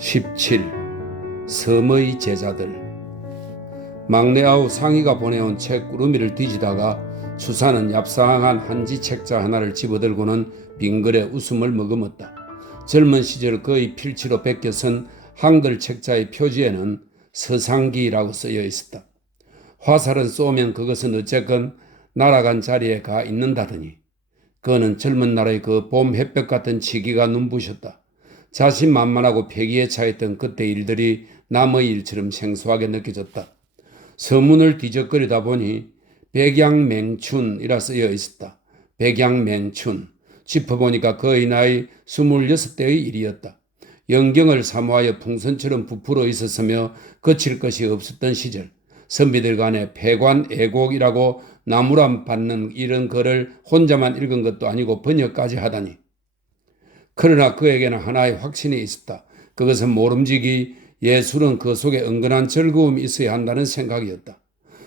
17. 섬의 제자들. 막내 아우 상희가 보내온 책 꾸러미를 뒤지다가 수사는 얍상한 한지 책자 하나를 집어들고는 빙그레 웃음을 머금었다. 젊은 시절 거의 필치로 베껴 쓴 한글 책자의 표지에는 서상기라고 쓰여 있었다. 화살은 쏘면 그것은 어쨌건 날아간 자리에 가 있는다더니 그는 젊은 날의 그 봄 햇볕 같은 치기가 눈부셨다. 자신만만하고 패기에 차있던 그때 일들이 남의 일처럼 생소하게 느껴졌다. 서문을 뒤적거리다 보니 백양맹춘이라 쓰여 있었다. 백양맹춘. 짚어보니까 그의 나이 26대의 일이었다. 영경을 사모하여 풍선처럼 부풀어 있었으며 거칠 것이 없었던 시절, 선비들 간에 패관애곡이라고 나무람 받는 이런 글을 혼자만 읽은 것도 아니고 번역까지 하다니. 그러나 그에게는 하나의 확신이 있었다. 그것은 모름지기 예술은 그 속에 은근한 즐거움이 있어야 한다는 생각이었다.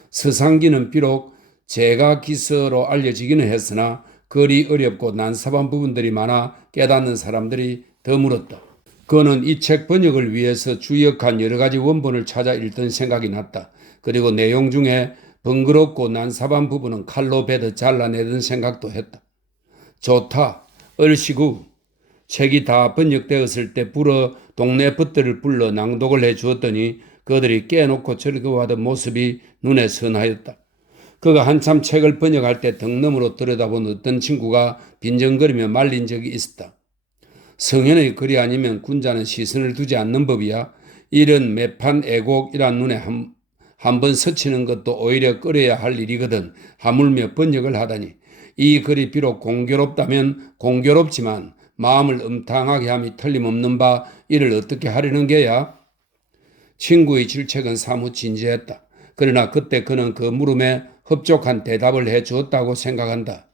서상기는 비록 제가기서로 알려지기는 했으나 글이 어렵고 난삽한 부분들이 많아 깨닫는 사람들이 드물었다. 그는 이 책 번역을 위해서 주역한 여러 가지 원본을 찾아 읽던 생각이 났다. 그리고 내용 중에 번거롭고 난삽한 부분은 칼로 베듯 잘라내던 생각도 했다. 좋다. 얼씨구. 책이 다 번역되었을 때 동네 벗들을 불러 낭독을 해 주었더니 그들이 깨놓고 즐거워하던 모습이 눈에 선하였다. 그가 한참 책을 번역할 때 덕너머로 들여다본 어떤 친구가 빈정거리며 말린 적이 있었다. 성현의 글이 아니면 군자는 시선을 두지 않는 법이야. 이런 매판 애곡이란 눈에 한 번 스치는 것도 오히려 꺼려야 할 일이거든. 하물며 번역을 하다니. 이 글이 비록 공교롭다면 공교롭지만 마음을 음탕하게 함이 틀림없는 바 이를 어떻게 하려는 게야? 친구의 질책은 사뭇 진지했다. 그러나 그때 그는 그 물음에 흡족한 대답을 해 주었다고 생각한다.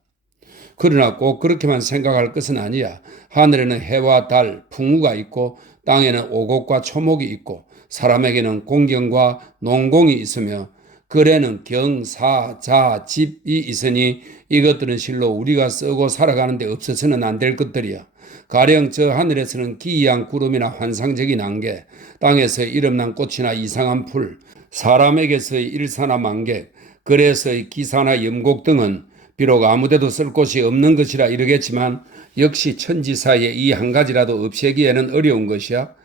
그러나 꼭 그렇게만 생각할 것은 아니야. 하늘에는 해와 달, 풍우가 있고 땅에는 오곡과 초목이 있고 사람에게는 공경과 농공이 있으며 글에는 경, 사, 자, 집이 있으니 이것들은 실로 우리가 쓰고 살아가는데 없어서는 안 될 것들이야. 가령 저 하늘에서는 기이한 구름이나 환상적인 안개, 땅에서의 이름난 꽃이나 이상한 풀, 사람에게서의 일사나 만개, 글에서의 기사나 염곡 등은 비록 아무데도 쓸 곳이 없는 것이라 이르겠지만 역시 천지 사이에 이 한 가지라도 없애기에는 어려운 것이야.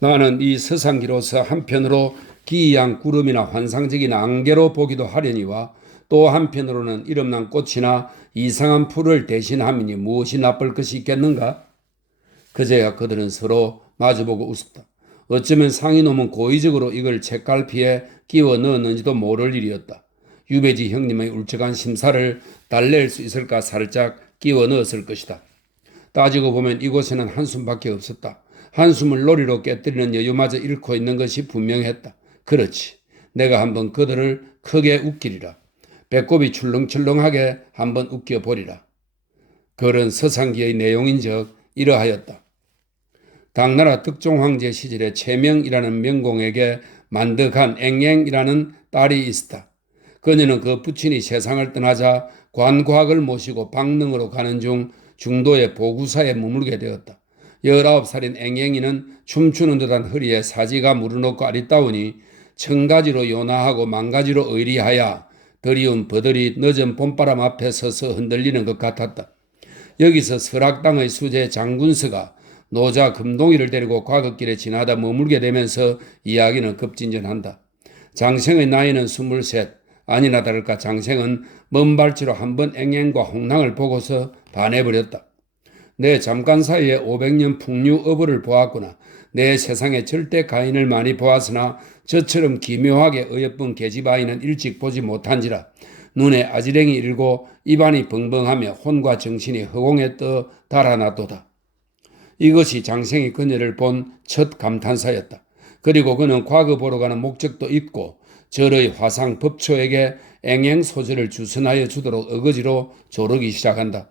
나는 이 서상기로서 한편으로 기이한 구름이나 환상적인 안개로 보기도 하려니와 또 한편으로는 이름난 꽃이나 이상한 풀을 대신함이니 무엇이 나쁠 것이 있겠는가? 그제야 그들은 서로 마주보고 웃었다. 어쩌면 상이놈은 고의적으로 이걸 책갈피에 끼워 넣었는지도 모를 일이었다. 유배지 형님의 울적한 심사를 달랠 수 있을까 살짝 끼워 넣었을 것이다. 따지고 보면 이곳에는 한숨밖에 없었다. 한숨을 놀이로 깨뜨리는 여유마저 잃고 있는 것이 분명했다. 그렇지. 내가 한번 그들을 크게 웃기리라. 배꼽이 출렁출렁하게 한번 웃겨보리라. 글은 서상기의 내용인즉 이러하였다. 당나라 특종황제 시절에 최명이라는 명공에게 만덕한 앵앵이라는 딸이 있었다. 그녀는 그 부친이 세상을 떠나자 관곽을 모시고 방릉으로 가는 중 중도의 보구사에 머물게 되었다. 19살인 앵앵이는 춤추는 듯한 허리에 사지가 무르놓고 아리따우니 천가지로 요나하고 만가지로 의리하여 드리운 버들이 늦은 봄바람 앞에 서서 흔들리는 것 같았다. 여기서 설악당의 수제 장군서가 노자 금동이를 데리고 과거길에 지나다 머물게 되면서 이야기는 급진전한다. 장생의 나이는 23. 아니나 다를까 장생은 먼 발치로 한번 앵앵과 홍랑을 보고서 반해버렸다. 내 잠깐 사이에 500년 풍류어부를 보았구나. 내 세상에 절대 가인을 많이 보았으나 저처럼 기묘하게 어여쁜 계집아이는 일찍 보지 못한지라. 눈에 아지랭이 일고 입안이 벙벙하며 혼과 정신이 허공에 떠 달아났도다. 이것이 장생이 그녀를 본 첫 감탄사였다. 그리고 그는 과거 보러 가는 목적도 있고 절의 화상 법초에게 앵앵 소절을 주선하여 주도록 어거지로 조르기 시작한다.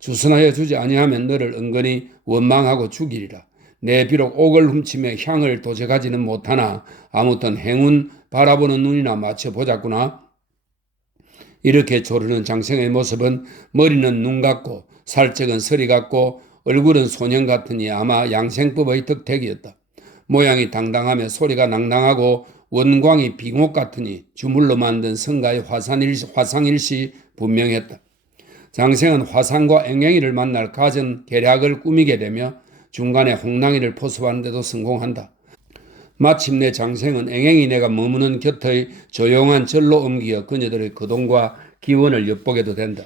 주선하여 주지 아니하면 너를 은근히 원망하고 죽이리라. 내 비록 옥을 훔치며 향을 도적하지는 못하나 아무튼 행운 바라보는 눈이나 맞춰보자꾸나. 이렇게 조르는 장생의 모습은 머리는 눈 같고 살적은 서리 같고 얼굴은 소년 같으니 아마 양생법의 덕택이었다. 모양이 당당하며 소리가 낭낭하고 원광이 빙옥 같으니 주물로 만든 성가의 화상일시 분명했다. 장생은 화상과 앵앵이를 만날 가전 계략을 꾸미게 되며 중간에 홍랑이를 포섭하는 데도 성공한다. 마침내 장생은 앵앵이네가 머무는 곁의 조용한 절로 옮기어 그녀들의 거동과 기원을 엿보게도 된다.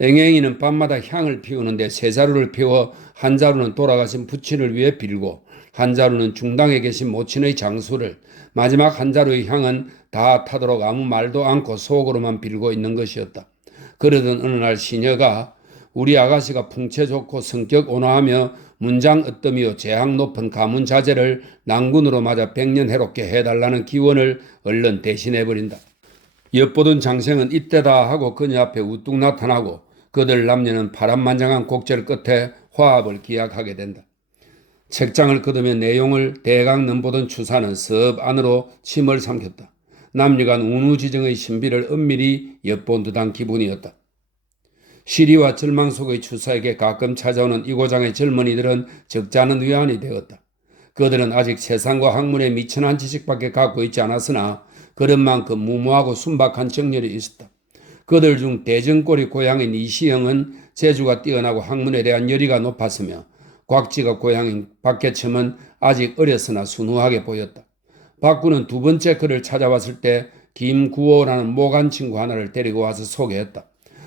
앵앵이는 밤마다 향을 피우는데 세 자루를 피워 한 자루는 돌아가신 부친을 위해 빌고 한 자루는 중당에 계신 모친의 장수를, 마지막 한 자루의 향은 다 타도록 아무 말도 않고 속으로만 빌고 있는 것이었다. 그러던 어느 날 시녀가 우리 아가씨가 풍채 좋고 성격 온화하며 문장 으뜸이요 재학 높은 가문 자제를 난군으로 맞아 백년 해롭게 해달라는 기원을 얼른 대신해버린다. 엿보던 장생은 이때다 하고 그녀 앞에 우뚝 나타나고 그들 남녀는 파란만장한 곡절 끝에 화합을 기약하게 된다. 책장을 걷으며 내용을 대강 넘보던 추사는 섭 안으로 침을 삼켰다. 남녀간 운우지정의 신비를 은밀히 엿본 듯한 기분이었다. 시리와 절망 속의 추사에게 가끔 찾아오는 이고장의 젊은이들은 적지 않은 위안이 되었다. 그들은 아직 세상과 학문에 미천한 지식밖에 갖고 있지 않았으나 그런 만큼 무모하고 순박한 정열이 있었다. 그들 중 대전골이 고향인 이시영은 재주가 뛰어나고 학문에 대한 열의가 높았으며 곽지가 고향인 박계첨은 아직 어렸으나 순우하게 보였다. 박구는 두 번째 그를 찾아왔을 때 김구호라는 모간 친구 하나를 데리고 와서 소개했다.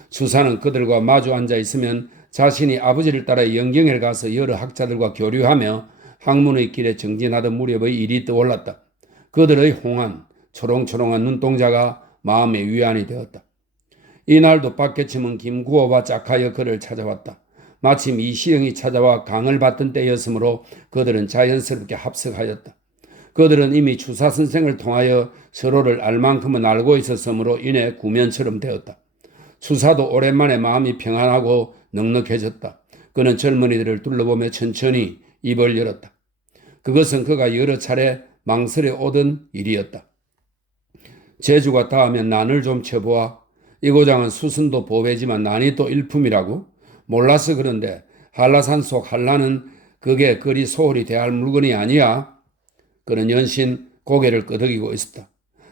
수사는 그들과 마주 앉아 있으면 자신이 아버지를 따라 영경에 가서 여러 학자들과 교류하며 학문의 길에 정진하던 무렵의 일이 떠올랐다. 그들의 홍한, 초롱초롱한 눈동자가 마음의 위안이 되었다. 이날도 박계첨은 김구호와 짝하여 그를 찾아왔다. 마침 이시영이 찾아와 강을 받던 때였으므로 그들은 자연스럽게 합석하였다. 그들은 이미 주사 선생을 통하여 서로를 알 만큼은 알고 있었으므로 인해 구면처럼 되었다. 수사도 오랜만에 마음이 평안하고 넉넉해졌다. 그는 젊은이들을 둘러보며 천천히 입을 열었다. 그것은 그가 여러 차례 망설여 오던 일이었다. 제주가 닿으면 난을 좀 쳐보아. 이 고장은 수순도 보배지만 난이 또 일품이라고? 몰라서 그런데 한라산 속 한라는 그게 그리 소홀히 대할 물건이 아니야. 그는 연신 고개를 끄덕이고 있었다.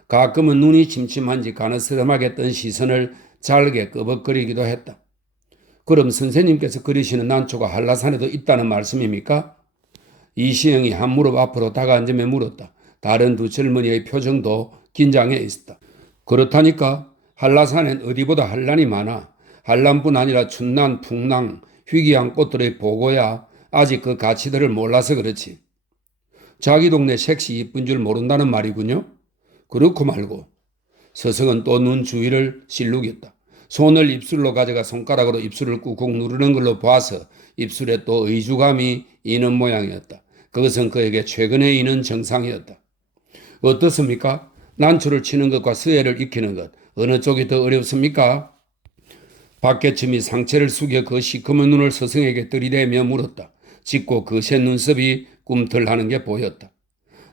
가끔은 눈이 침침한지 가느스름하게 뜬 시선을 잘게 끄벅거리기도 했다. 그럼 선생님께서 그리시는 난초가 한라산에도 있다는 말씀입니까? 이시영이 한 무릎 앞으로 다가앉으며 물었다. 다른 두 젊은이의 표정도 긴장해 있었다. 그렇다니까 한라산엔 어디보다 한란이 많아. 한란뿐 아니라 춘난, 풍랑, 희귀한 꽃들의 보고야. 아직 그 가치들을 몰라서 그렇지. 자기 동네 색시 이쁜 줄 모른다는 말이군요. 그렇고 말고. 서성은 또 눈 주위를 실룩였다. 손을 입술로 가져가 손가락으로 입술을 꾹꾹 누르는 걸로 봐서 입술에 또 의주감이 이는 모양이었다. 그것은 그에게 최근에 이는 정상이었다. 어떻습니까? 난초를 치는 것과 서예를 익히는 것, 어느 쪽이 더 어렵습니까? 박계첨이 상체를 숙여 그 시커먼 눈을 서성에게 들이대며 물었다. 짙고 거센 눈썹이 꿈틀하는 게 보였다.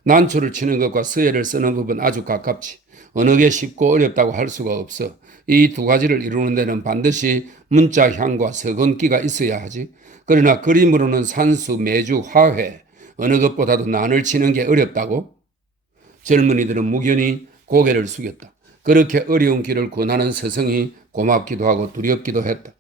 난초를 치는 것과 서예를 쓰는 법은 아주 가깝지. 어느 게 쉽고 어렵다고 할 수가 없어. 이 두 가지를 이루는 데는 반드시 문자향과 서건기가 있어야 하지. 그러나 그림으로는 산수, 매주, 화훼, 어느 것보다도 난을 치는 게 어렵다고? 젊은이들은 무견히 고개를 숙였다. 그렇게 어려운 길을 권하는 서성이 고맙기도 하고 두렵기도 했다.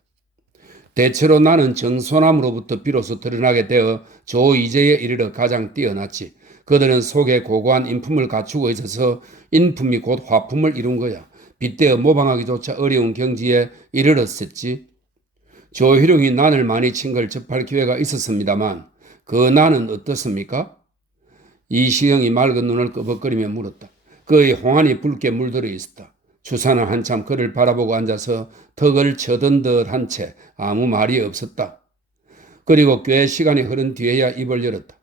대체로 나는 정소남으로부터 비로소 드러나게 되어 조이제에 이르러 가장 뛰어났지. 그들은 속에 고고한 인품을 갖추고 있어서 인품이 곧 화품을 이룬 거야. 빗대어 모방하기조차 어려운 경지에 이르렀었지. 조희룡이 난을 많이 친 걸 접할 기회가 있었습니다만 그 난은 어떻습니까? 이시영이 맑은 눈을 끄벅거리며 물었다. 그의 홍안이 붉게 물들어 있었다. 추사는 한참 그를 바라보고 앉아서 턱을 쳐든 듯한 채 아무 말이 없었다. 그리고 꽤 시간이 흐른 뒤에야 입을 열었다.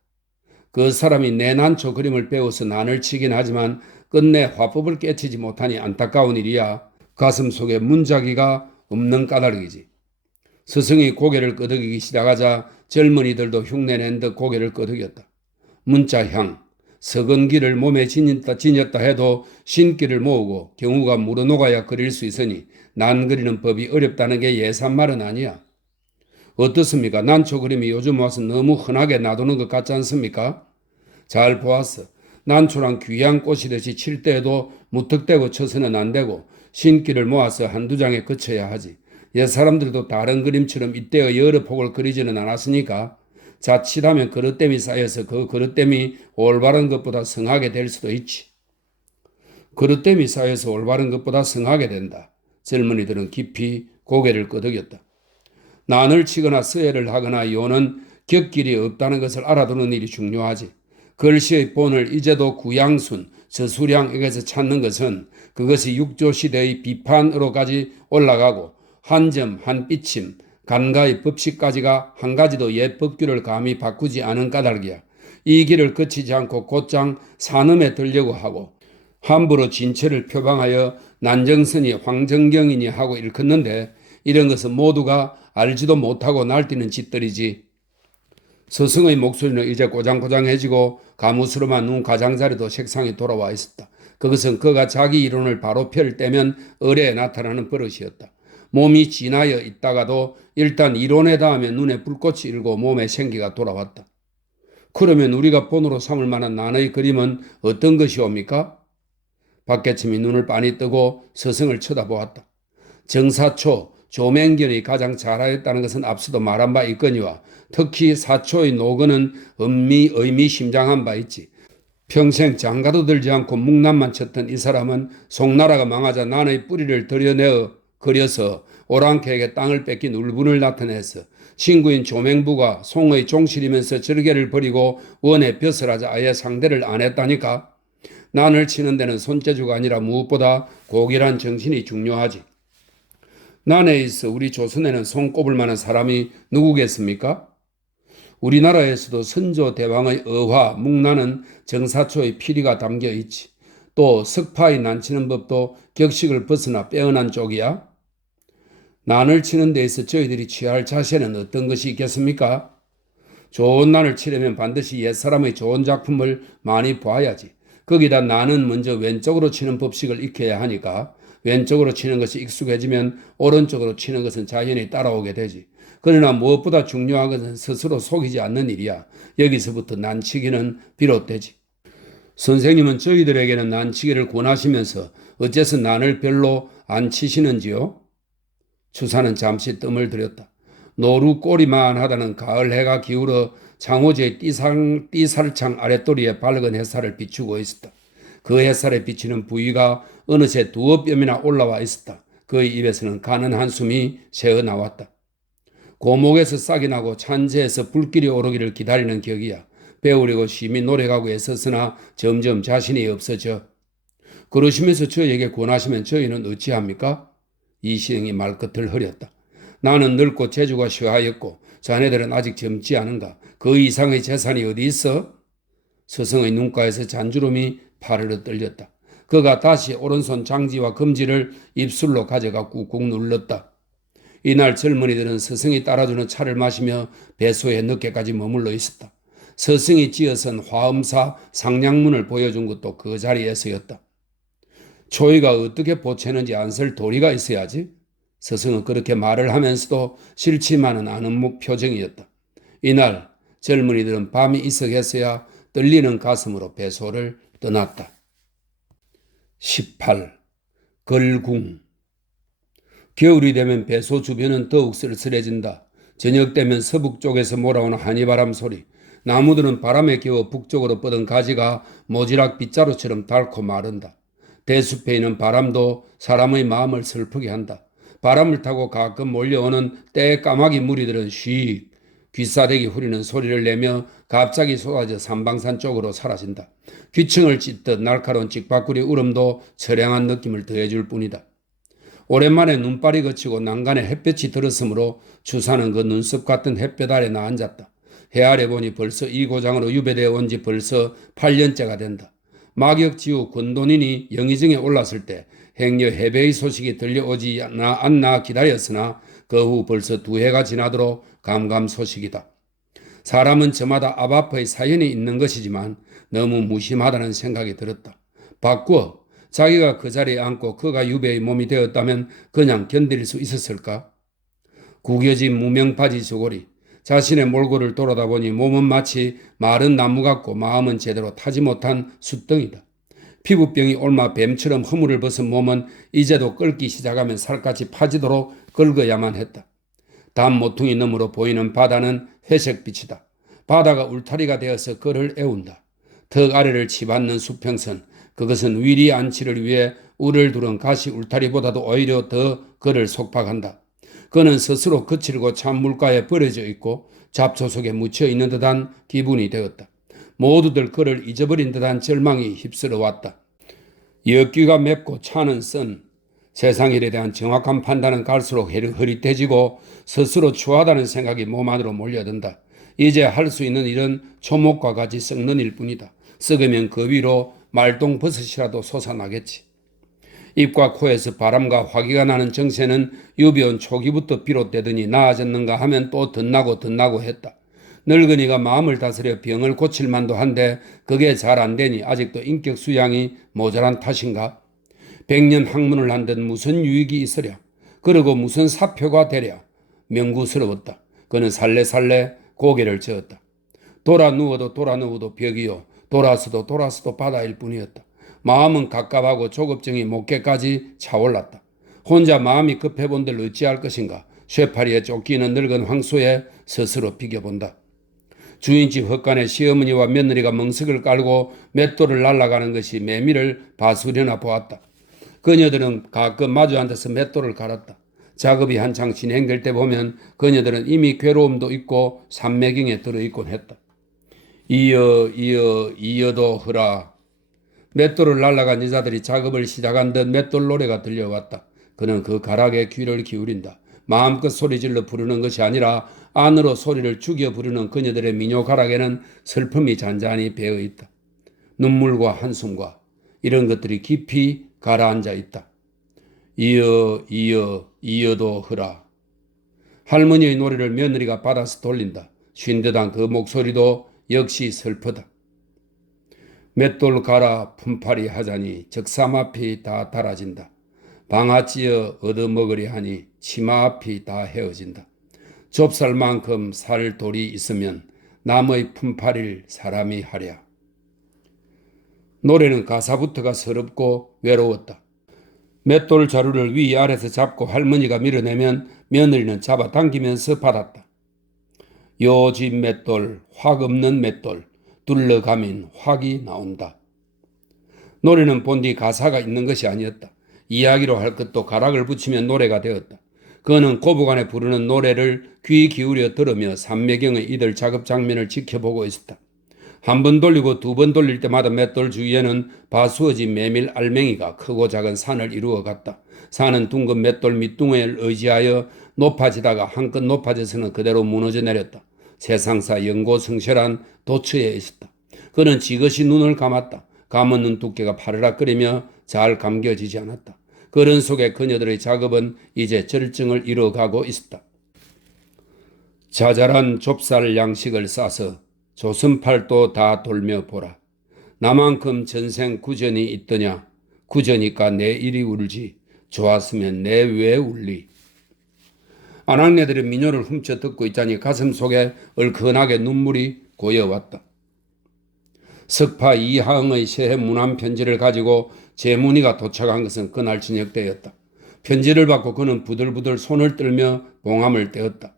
그 사람이 내 난초 그림을 배워서 난을 치긴 하지만 끝내 화법을 깨치지 못하니 안타까운 일이야. 가슴 속에 문자기가 없는 까닭이지. 스승이 고개를 끄덕이기 시작하자 젊은이들도 흉내낸 듯 고개를 끄덕였다. 문자향, 서건기를 몸에 지녔다 해도 신기를 모으고 경우가 물어녹아야 그릴 수 있으니 난 그리는 법이 어렵다는 게 예산말은 아니야. 어떻습니까? 난초 그림이 요즘 와서 너무 흔하게 놔두는 것 같지 않습니까? 잘 보았어. 난초랑 귀한 꽃이듯이 칠 때에도 무턱대고 쳐서는 안 되고 신기를 모아서 한두 장에 그쳐야 하지. 옛사람들도 다른 그림처럼 이때의 여러 폭을 그리지는 않았으니까 자칫하면 그릇됨이 쌓여서 그 그릇됨이 올바른 것보다 성하게 될 수도 있지. 그릇됨이 쌓여서 올바른 것보다 성하게 된다. 젊은이들은 깊이 고개를 끄덕였다. 난을 치거나 서예를 하거나 요는 격길이 없다는 것을 알아두는 일이 중요하지. 글씨의 본을 이제도 구양순, 저수량에게서 찾는 것은 그것이 육조시대의 비판으로까지 올라가고 한 점, 한 삐침, 간가의 법칙까지가 한 가지도 옛 법규를 감히 바꾸지 않은 까닭이야. 이 길을 거치지 않고 곧장 산음에 들려고 하고 함부로 진체를 표방하여 난정선이 황정경이니 하고 일컫는데 이런 것은 모두가 알지도 못하고 날뛰는 짓들이지. 스승의 목소리는 이제 고장고장해지고 가무스름한 눈 가장자리도 색상이 돌아와 있었다. 그것은 그가 자기 이론을 바로 펼 때면 의뢰에 나타나는 버릇이었다. 몸이 지나여 있다가도 일단 이론에 닿으면 눈에 불꽃이 일고 몸에 생기가 돌아왔다. 그러면 우리가 본으로 삼을 만한 난의 그림은 어떤 것이옵니까? 박계침이 눈을 빤히 뜨고 스승을 쳐다보았다. 정사초, 조맹견이 가장 잘하였다는 것은 앞서도 말한 바 있거니와 특히 사초의 노건은 의미심장한 바 있지. 평생 장가도 들지 않고 묵남만 쳤던 이 사람은 송나라가 망하자 난의 뿌리를 들여내어 그려서 오랑캐에게 땅을 뺏긴 울분을 나타내서 친구인 조맹부가 송의 종실이면서 절개를 버리고 원에 벼슬 하자 아예 상대를 안 했다니까. 난을 치는 데는 손재주가 아니라 무엇보다 고결한 정신이 중요하지. 난에 있어 우리 조선에는 손꼽을 만한 사람이 누구겠습니까? 우리나라에서도 선조 대왕의 어화, 묵난은 정사초의 피리가 담겨 있지. 또 석파의 난치는 법도 격식을 벗어나 빼어난 쪽이야. 난을 치는 데에서 저희들이 취할 자세는 어떤 것이 있겠습니까? 좋은 난을 치려면 반드시 옛사람의 좋은 작품을 많이 봐야지. 거기다 난은 먼저 왼쪽으로 치는 법칙을 익혀야 하니까 왼쪽으로 치는 것이 익숙해지면 오른쪽으로 치는 것은 자연히 따라오게 되지. 그러나 무엇보다 중요한 것은 스스로 속이지 않는 일이야. 여기서부터 난치기는 비롯되지. 선생님은 저희들에게는 난치기를 권하시면서 어째서 난을 별로 안 치시는지요? 추사는 잠시 뜸을 들였다. 노루 꼬리만 하다는 가을 해가 기울어 장호지의 띠살창 아랫도리에 밝은 햇살을 비추고 있었다. 그 햇살에 비치는 부위가 어느새 두어 뼘이나 올라와 있었다. 그의 입에서는 가는 한숨이 새어 나왔다. 고목에서 싹이 나고 찬재에서 불길이 오르기를 기다리는 격이야. 배우려고 심히 노력하고 애썼으나 점점 자신이 없어져. 그러시면서 저에게 권하시면 저희는 어찌합니까? 이시영이 말끝을 흐렸다. 나는 늙고 재주가 쇠하였고 자네들은 아직 젊지 않은가? 그 이상의 재산이 어디 있어? 스승의 눈가에서 잔주름이 파르르 떨렸다. 그가 다시 오른손 장지와 검지를 입술로 가져가 꾹꾹 눌렀다. 이날 젊은이들은 스승이 따라주는 차를 마시며 배소에 늦게까지 머물러 있었다. 스승이 지어선 화엄사 상량문을 보여준 것도 그 자리에서였다. 초이가 어떻게 보채는지 안설 도리가 있어야지. 스승은 그렇게 말을 하면서도 싫지만은 않은 표정이었다. 이날 젊은이들은 밤이 이석했어야 떨리는 가슴으로 배소를 떠났다. 18. 걸궁. 겨울이 되면 배소 주변은 더욱 쓸쓸해진다. 저녁 되면 서북 쪽에서 몰아오는 한이바람 소리. 나무들은 바람에 겨워 북쪽으로 뻗은 가지가 모지락 빗자루처럼 닳고 마른다. 대숲에 있는 바람도 사람의 마음을 슬프게 한다. 바람을 타고 가끔 몰려오는 때 까마귀 무리들은 쉬 귀싸대기 후리는 소리를 내며 갑자기 쏟아져 삼방산 쪽으로 사라진다. 귀청을 찢듯 날카로운 찍바꾸리 울음도 처량한 느낌을 더해줄 뿐이다. 오랜만에 눈발이 그치고 난간에 햇볕이 들었으므로 추사는 그 눈썹 같은 햇볕 아래 나앉았다. 해 아래 보니 벌써 이 고장으로 유배되어 온 지 벌써 8년째가 된다. 마격지후 군돈인이 영의정에 올랐을 때 행여 해배의 소식이 들려오지 않나 기다렸으나 그 후 벌써 2해가 지나도록 감감 소식이다. 사람은 저마다 앞의 사연이 있는 것이지만 너무 무심하다는 생각이 들었다. 바꾸어 자기가 그 자리에 앉고 그가 유배의 몸이 되었다면 그냥 견딜 수 있었을까? 구겨진 무명바지 저고리, 자신의 몰골을 돌아다 보니 몸은 마치 마른 나무 같고 마음은 제대로 타지 못한 숫덩이다. 피부병이 옮아 뱀처럼 허물을 벗은 몸은 이제도 끓기 시작하면 살갗이 파지도록 긁어야만 했다. 담 모퉁이 너머로 보이는 바다는 회색빛이다. 바다가 울타리가 되어서 그를 애운다. 턱 아래를 치받는 수평선, 그것은 위리 안치를 위해 울을 두른 가시 울타리보다도 오히려 더 그를 속박한다. 그는 스스로 거칠고 찬 물가에 버려져 있고 잡초 속에 묻혀 있는 듯한 기분이 되었다. 모두들 그를 잊어버린 듯한 절망이 휩쓸어 왔다. 엿귀가 맵고 차는 쓴 세상 일에 대한 정확한 판단은 갈수록 흐릿해지고 스스로 추하다는 생각이 몸 안으로 몰려든다. 이제 할 수 있는 일은 초목과 같이 썩는 일뿐이다. 썩으면 그 위로 말똥버섯이라도 솟아나겠지. 입과 코에서 바람과 화기가 나는 정세는 유비온 초기부터 비롯되더니 나아졌는가 하면 또 덧나고 했다. 늙은이가 마음을 다스려 병을 고칠 만도 한데 그게 잘 안 되니 아직도 인격 수양이 모자란 탓인가? 100년 학문을 한 듯 무슨 유익이 있으랴? 그리고 무슨 사표가 되랴? 명구스러웠다. 그는 살래살래 고개를 저었다. 돌아 누워도 벽이요. 돌아서도 바다일 뿐이었다. 마음은 갑갑하고 조급증이 목깨까지 차올랐다. 혼자 마음이 급해본들 어찌할 것인가? 쇠파리에 쫓기는 늙은 황소에 스스로 비겨본다. 주인집 헛간에 시어머니와 며느리가 멍석을 깔고 맷돌을 날아가는 것이 매미를 바수려나 보았다. 그녀들은 가끔 마주 앉아서 맷돌을 갈았다. 작업이 한창 진행될 때 보면 그녀들은 이미 괴로움도 있고 산매경에 들어있곤 했다. 이어도 흐라. 맷돌을 날아간 여자들이 작업을 시작한 듯 맷돌 노래가 들려왔다. 그는 그 가락에 귀를 기울인다. 마음껏 소리질러 부르는 것이 아니라 안으로 소리를 죽여 부르는 그녀들의 민요 가락에는 슬픔이 잔잔히 배어있다. 눈물과 한숨과 이런 것들이 깊이 가라앉아 있다. 이어도 흐라. 할머니의 노래를 며느리가 받아서 돌린다. 쉰 듯한 그 목소리도 역시 슬프다. 맷돌 갈아 품팔이 하자니 적삼 앞이 다 달아진다. 방아찌어 얻어먹으려 하니 치마 앞이 다 헤어진다. 좁쌀만큼 살 돌이 있으면 남의 품팔일 사람이 하랴. 노래는 가사부터가 서럽고 외로웠다. 맷돌 자루를 위아래서 잡고 할머니가 밀어내면 며느리는 잡아당기면서 받았다. 요 집 맷돌, 확 없는 맷돌, 둘러가민 확이 나온다. 노래는 본디 가사가 있는 것이 아니었다. 이야기로 할 것도 가락을 붙이면 노래가 되었다. 그는 고부간에 부르는 노래를 귀 기울여 들으며 산매경의 이들 작업 장면을 지켜보고 있었다. 한 번 돌리고 두 번 돌릴 때마다 맷돌 주위에는 바수어진 메밀 알맹이가 크고 작은 산을 이루어 갔다. 산은 둥근 맷돌 밑둥을 의지하여 높아지다가 한껏 높아져서는 그대로 무너져 내렸다. 세상사 영고성실한 도처에 있었다. 그는 지그시 눈을 감았다. 감은 눈 두께가 파르락거리며 잘 감겨지지 않았다. 그런 속에 그녀들의 작업은 이제 절정을 이뤄가고 있었다. 자잘한 좁쌀 양식을 싸서 조선팔도 다 돌며 보라. 나만큼 전생 구전이 있더냐. 구전이까 내 이리 울지. 좋았으면 내 왜 울리. 아낙네들의 민요를 훔쳐 듣고 있자니 가슴 속에 얼큰하게 눈물이 고여왔다. 석파 이하응의 새해 문안 편지를 가지고 제문이가 도착한 것은 그날 저녁 때였다. 편지를 받고 그는 부들부들 손을 떨며 봉함을 떼었다.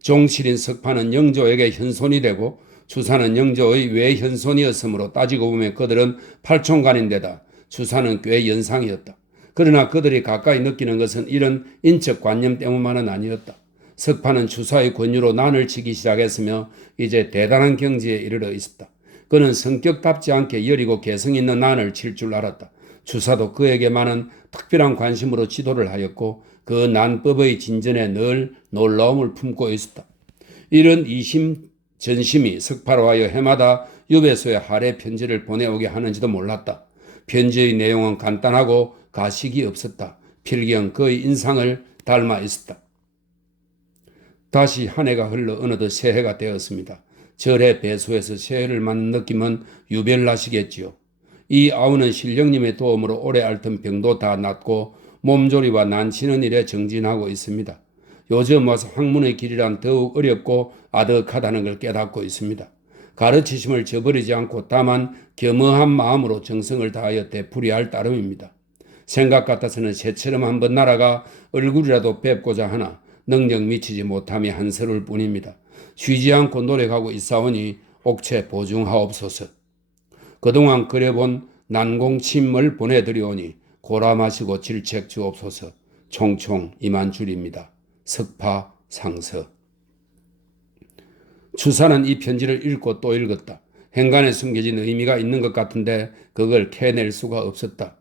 종실인 석파는 영조에게 현손이 되고 주사는 영조의 외현손이었으므로 따지고 보면 그들은 팔촌간인데다 주사는 꽤 연상이었다. 그러나 그들이 가까이 느끼는 것은 이런 인척관념 때문만은 아니었다. 석파는 주사의 권유로 난을 치기 시작했으며 이제 대단한 경지에 이르러 있었다. 그는 성격답지 않게 여리고 개성 있는 난을 칠 줄 알았다. 주사도 그에게만은 특별한 관심으로 지도를 하였고 그 난법의 진전에 늘 놀라움을 품고 있었다. 이런 이심전심이 석파로 하여 해마다 유배소에 할애 편지를 보내오게 하는지도 몰랐다. 편지의 내용은 간단하고 가식이 없었다. 필경 그의 인상을 닮아 있었다. 다시 한 해가 흘러 어느덧 새해가 되었습니다. 절의 배수에서 새해를 맞는 느낌은 유별나시겠지요. 이 아우는 신령님의 도움으로 오래 앓던 병도 다 낫고 몸조리와 난치는 일에 정진하고 있습니다. 요즘 와서 학문의 길이란 더욱 어렵고 아득하다는 걸 깨닫고 있습니다. 가르치심을 저버리지 않고 다만 겸허한 마음으로 정성을 다하여 되풀이할 따름입니다. 생각 같아서는 새처럼 한번 날아가 얼굴이라도 뵙고자 하나 능력 미치지 못함이 한서울 뿐입니다. 쉬지 않고 노력하고 있사오니 옥체 보증하옵소서. 그동안 그려본 난공침을 보내드리오니 고라 마시고 질책 주옵소서. 총총 이만 줄입니다. 석파상서. 추사는 이 편지를 읽고 또 읽었다. 행간에 숨겨진 의미가 있는 것 같은데 그걸 캐낼 수가 없었다.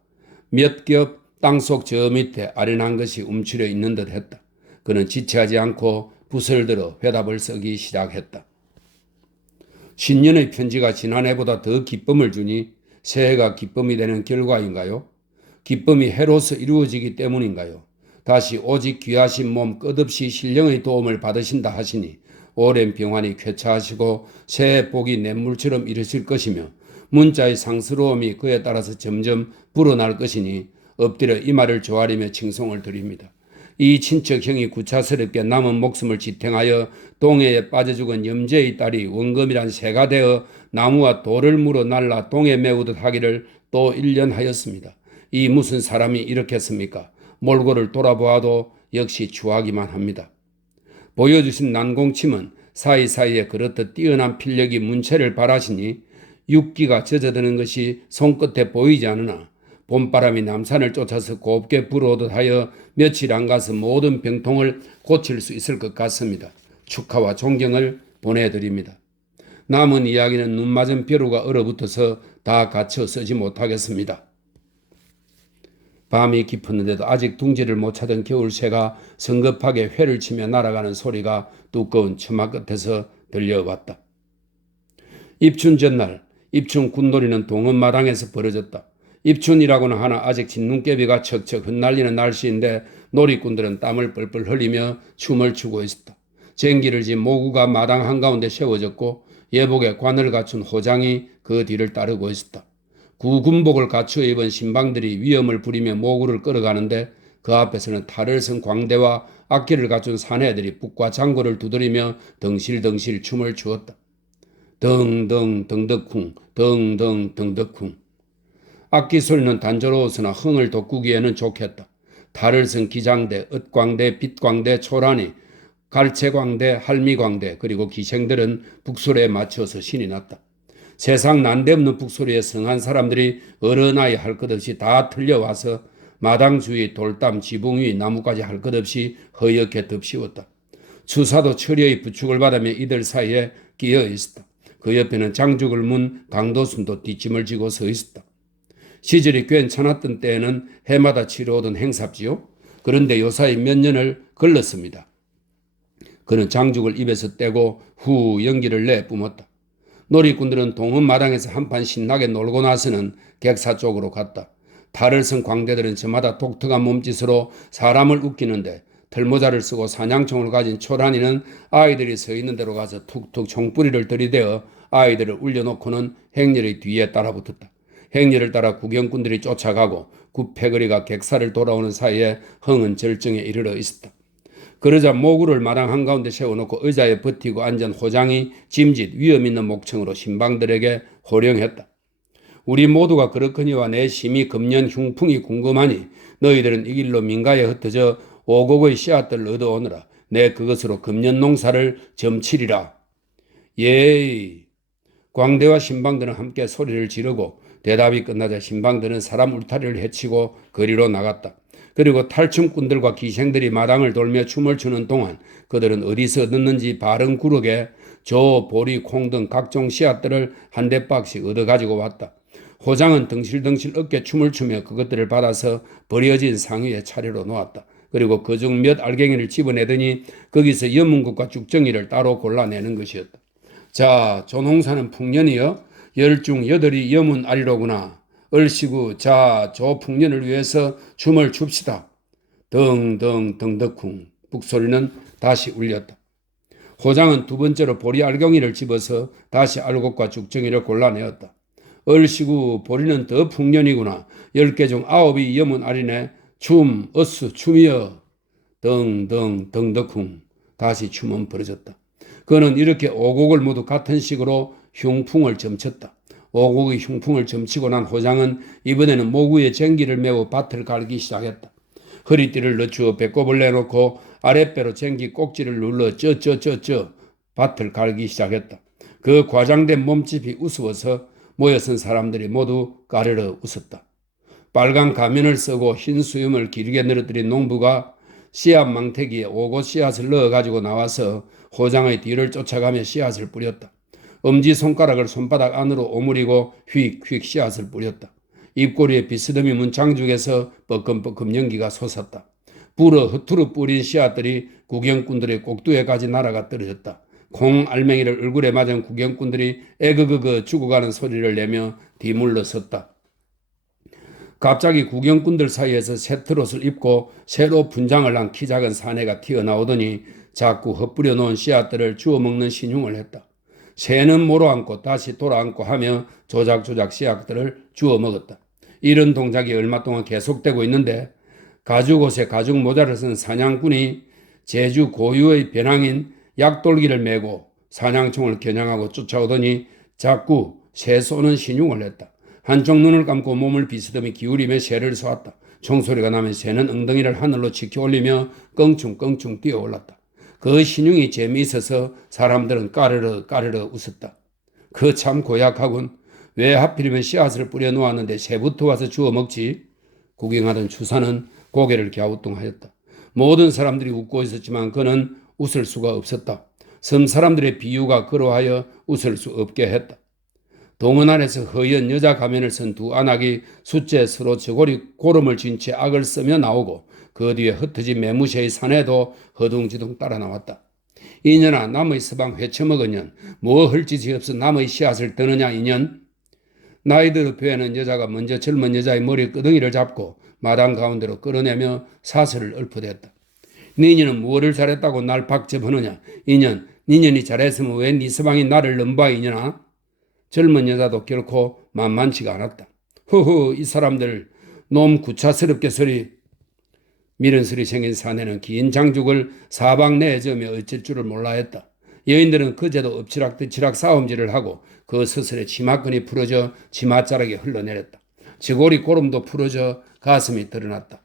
몇 겹 땅속 저 밑에 아련한 것이 움츠려 있는 듯 했다. 그는 지체하지 않고 붓을 들어 회답을 쓰기 시작했다. 신년의 편지가 지난해보다 더 기쁨을 주니 새해가 기쁨이 되는 결과인가요? 기쁨이 해로서 이루어지기 때문인가요? 다시 오직 귀하신 몸 끝없이 신령의 도움을 받으신다 하시니 오랜 병환이 쾌차하시고 새해 복이 냇물처럼 이르실 것이며 문자의 상스러움이 그에 따라서 점점 불어날 것이니 엎드려 이 말을 조아리며 칭송을 드립니다. 이 친척형이 구차스럽게 남은 목숨을 지탱하여 동해에 빠져 죽은 염제의 딸이 원금이란 새가 되어 나무와 돌을 물어 날라 동해 메우듯 하기를 또 1년 하였습니다. 이 무슨 사람이 이렇겠습니까? 몰골을 돌아보아도 역시 추하기만 합니다. 보여주신 난공침은 사이사이에 그렇듯 뛰어난 필력이 문체를 발하시니 육기가 젖어드는 것이 손끝에 보이지 않으나 봄바람이 남산을 쫓아서 곱게 불어오듯 하여 며칠 안 가서 모든 병통을 고칠 수 있을 것 같습니다. 축하와 존경을 보내드립니다. 남은 이야기는 눈 맞은 벼루가 얼어붙어서 다 갖춰 쓰지 못하겠습니다. 밤이 깊었는데도 아직 둥지를 못 찾은 겨울새가 성급하게 회를 치며 날아가는 소리가 두꺼운 처마 끝에서 들려왔다. 입춘 전날 입춘 굿놀이는 동원마당에서 벌어졌다. 입춘이라고는 하나 아직 진눈깨비가 척척 흩날리는 날씨인데 놀이꾼들은 땀을 뻘뻘 흘리며 춤을 추고 있었다. 쟁기를 진 모구가 마당 한가운데 세워졌고 예복에 관을 갖춘 호장이 그 뒤를 따르고 있었다. 구군복을 갖추어 입은 신방들이 위엄을 부리며 모구를 끌어가는데 그 앞에서는 탈을 쓴 광대와 악기를 갖춘 사내들이 북과 장구를 두드리며 덩실덩실 춤을 추었다. 덩덩 덩덕쿵 덩덩 덩덕쿵. 악기 소리는 단조로웠으나 흥을 돋구기에는 좋겠다. 탈을 쓴 기장대, ը광대, 빛광대, 초란이, 갈채광대, 할미광대 그리고 기생들은 북소리에 맞춰서 신이 났다. 세상 난데없는 북소리에 성한 사람들이 어른아이 할 것 없이 다 틀려와서 마당 주위 돌담, 지붕 위 나무까지 할 것 없이 허옇게 덮씌웠다. 추사도 철여의 부축을 받으며 이들 사이에 끼어 있었다. 그 옆에는 장죽을 문 강도순도 뒷짐을 지고 서 있었다. 시절이 괜찮았던 때에는 해마다 치러오던 행사지요. 그런데 요사이 몇 년을 걸렀습니다. 그는 장죽을 입에서 떼고 후 연기를 내뿜었다. 놀이꾼들은 동원 마당에서 한판 신나게 놀고 나서는 객사 쪽으로 갔다. 탈을 쓴 광대들은 저마다 독특한 몸짓으로 사람을 웃기는데 털모자를 쓰고 사냥총을 가진 초란이는 아이들이 서 있는 데로 가서 툭툭 총뿌리를 들이대어 아이들을 울려놓고는 행렬의 뒤에 따라붙었다. 행렬을 따라 구경꾼들이 쫓아가고 구패거리가 객사를 돌아오는 사이에 흥은 절정에 이르러 있었다. 그러자 모구를 마당 한가운데 세워놓고 의자에 버티고 앉은 호장이 짐짓 위험 있는 목청으로 신방들에게 호령했다. 우리 모두가 그렇거니와 내 심히 금년 흉풍이 궁금하니 너희들은 이 길로 민가에 흩어져 오곡의 씨앗들을 얻어오느라 내 그것으로 금년 농사를 점치리라. 예이. 광대와 신방들은 함께 소리를 지르고 대답이 끝나자 신방들은 사람 울타리를 헤치고 거리로 나갔다. 그리고 탈춤꾼들과 기생들이 마당을 돌며 춤을 추는 동안 그들은 어디서 얻었는지 바른 구르게 조, 보리, 콩 등 각종 씨앗들을 한 대박씩 얻어가지고 왔다. 호장은 덩실덩실 어깨 춤을 추며 그것들을 받아서 버려진 상위에 차례로 놓았다. 그리고 그중 몇 알갱이를 집어내더니 거기서 염문국과 죽정이를 따로 골라내는 것이었다. 자, 조농사는 풍년이여 열중 여덟이 염은 아리로구나. 얼씨구 자 조 풍년을 위해서 춤을 춥시다. 덩덩 덩덕쿵 북소리는 다시 울렸다. 호장은 두 번째로 보리 알갱이를 집어서 다시 알곡과 죽정이를 골라내었다. 얼씨구 보리는 더 풍년이구나. 10개 중 9이 염은 아리네. 춤 어스 춤이여. 덩덩 덩덕쿵 다시 춤은 벌어졌다. 그는 이렇게 오곡을 모두 같은 식으로 흉풍을 점쳤다. 오곡의 흉풍을 점치고 난 호장은 이번에는 목 위에 쟁기를 메고 밭을 갈기 시작했다. 허리띠를 늦추어 배꼽을 내놓고 아랫배로 쟁기 꼭지를 눌러 쩌쩌쩌쩌 밭을 갈기 시작했다. 그 과장된 몸집이 우스워서 모여선 사람들이 모두 까르르 웃었다. 빨간 가면을 쓰고 흰 수염을 길게 늘어뜨린 농부가 씨앗 망태기에 오고 씨앗을 넣어가지고 나와서 호장의 뒤를 쫓아가며 씨앗을 뿌렸다. 엄지손가락을 손바닥 안으로 오므리고 휙휙 씨앗을 뿌렸다. 입꼬리에 비스듬히 문 장죽에서 뻐끔뻐끔 연기가 솟았다. 불어 허투루 뿌린 씨앗들이 구경꾼들의 꼭두에까지 날아가 떨어졌다. 콩 알맹이를 얼굴에 맞은 구경꾼들이 에그그그 죽어가는 소리를 내며 뒤물러섰다. 갑자기 구경꾼들 사이에서 새트롯을 입고 새로 분장을 한 키 작은 사내가 튀어나오더니 자꾸 헛뿌려 놓은 씨앗들을 주워 먹는 신용을 했다. 새는 몰아앉고 다시 돌아앉고 하며 조작조작 씨앗들을 주워 먹었다. 이런 동작이 얼마 동안 계속되고 있는데 가죽옷에 가죽 모자를 쓴 사냥꾼이 제주 고유의 배낭인 약돌기를 메고 사냥총을 겨냥하고 쫓아오더니 자꾸 새 쏘는 신용을 했다. 한쪽 눈을 감고 몸을 비스듬히 기울이며 새를 쏘았다. 총소리가 나면 새는 엉덩이를 하늘로 치켜 올리며 껑충껑충 뛰어올랐다. 그 신용이 재미있어서 사람들은 까르르 까르르 웃었다. 그 참 고약하군. 왜 하필이면 씨앗을 뿌려 놓았는데 새부터 와서 주워 먹지? 구경하던 추사는 고개를 갸우뚱하였다. 모든 사람들이 웃고 있었지만 그는 웃을 수가 없었다. 섬 사람들의 비유가 그러하여 웃을 수 없게 했다. 동원 안에서 허연 여자 가면을 쓴 두 안악이 숫제 서로 저고리 고름을 쥔 채 악을 쓰며 나오고 그 뒤에 흩어진 매무새의 사내도 허둥지둥 따라 나왔다. 이년아 남의 서방 회쳐먹으년 뭐 헐짓이 없어 남의 씨앗을 떠느냐 이년. 나이 들어 배는 여자가 먼저 젊은 여자의 머리 끄덩이를 잡고 마당 가운데로 끌어내며 사슬을 읊어댔다. 니년은 무엇을 잘했다고 날 박접하느냐 이년. 니년이 잘했으면 왜 니 서방이 나를 넘봐 이년아. 젊은 여자도 결코 만만치가 않았다. 허허 이 사람들 놈 구차스럽게 소리. 미련 소리 생긴 사내는 긴 장죽을 사방 내저며 어쩔 줄을 몰라 했다. 여인들은 그제도 엎치락뒤치락 싸움질을 하고 그 서슬에 치마끈이 풀어져 치맛자락이 흘러내렸다. 지고리 고름도 풀어져 가슴이 드러났다.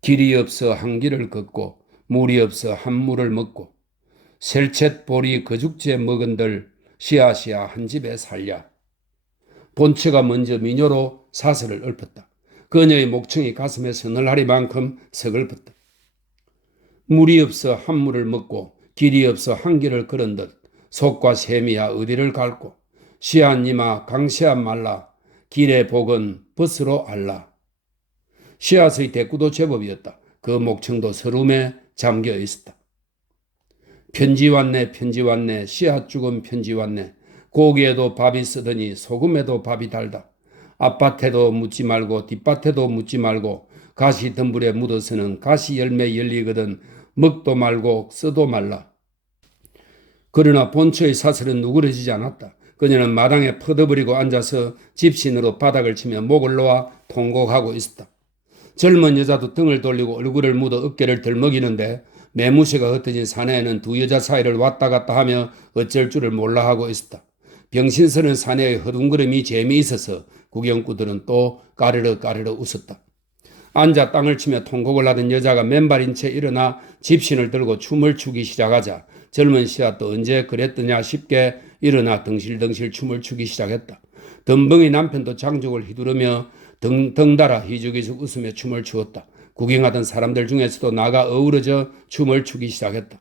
길이 없어 한 길을 걷고 물이 없어 한 물을 먹고 셀쳇 보리 거죽제 먹은들 시아시아 한 집에 살랴. 본처가 먼저 미녀로 사슬을 읊었다. 그녀의 목청이 가슴에 서늘하리만큼 서글펐다. 물이 없어 한 물을 먹고 길이 없어 한 길을 걸은 듯 속과 셈이야 어디를 갈고 시아님아 강시안 말라 길의 복은 벗으로 알라. 씨앗의 대꾸도 제법이었다. 그 목청도 서름에 잠겨 있었다. 편지 왔네 편지 왔네 씨앗 죽은 편지 왔네. 고기에도 밥이 쓰더니 소금에도 밥이 달다. 앞밭에도 묻지 말고 뒷밭에도 묻지 말고 가시 덤불에 묻어서는 가시 열매 열리거든 먹도 말고 써도 말라. 그러나 본처의 사슬은 누그러지지 않았다. 그녀는 마당에 퍼져버리고 앉아서 집신으로 바닥을 치며 목을 놓아 통곡하고 있었다. 젊은 여자도 등을 돌리고 얼굴을 묻어 어깨를 들먹이는데 매무새가 흩어진 사내에는 두 여자 사이를 왔다 갔다 하며 어쩔 줄을 몰라 하고 있었다. 병신스러운 사내의 허둥그름이 재미있어서 구경꾼들은 또 까르르 까르르 웃었다. 앉아 땅을 치며 통곡을 하던 여자가 맨발인 채 일어나 집신을 들고 춤을 추기 시작하자 젊은 씨앗도 언제 그랬더냐 싶게 일어나 덩실덩실 춤을 추기 시작했다. 덤벙이 남편도 장죽을 휘두르며 덩달아 희죽희죽 웃으며 춤을 추었다. 구경하던 사람들 중에서도 나가 어우러져 춤을 추기 시작했다.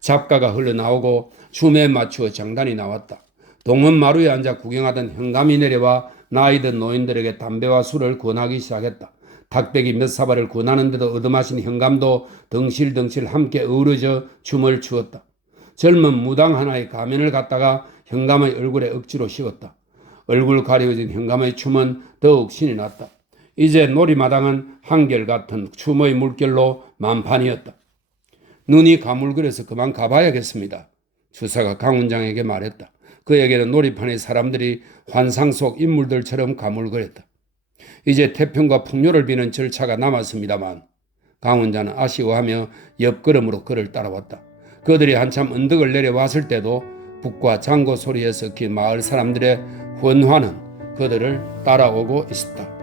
잡가가 흘러나오고 춤에 맞추어 장단이 나왔다. 동원 마루에 앉아 구경하던 현감이 내려와 나이든 노인들에게 담배와 술을 권하기 시작했다. 닭배기 몇 사발을 권하는데도 얻어마신 현감도 덩실덩실 함께 어우러져 춤을 추었다. 젊은 무당 하나의 가면을 갖다가 현감의 얼굴에 억지로 씌웠다. 얼굴 가려진 현감의 춤은 더욱 신이 났다. 이제 놀이마당은 한결같은 춤의 물결로 만판이었다. 눈이 가물거려서 그만 가봐야겠습니다. 주사가 강훈장에게 말했다. 그에게는 놀이판의 사람들이 환상 속 인물들처럼 가물거렸다. 이제 태평과 풍요를 비는 절차가 남았습니다만 강원자는 아쉬워하며 옆걸음으로 그를 따라왔다. 그들이 한참 언덕을 내려왔을 때도 북과 장고 소리에 섞인 마을 사람들의 헌화는 그들을 따라오고 있었다.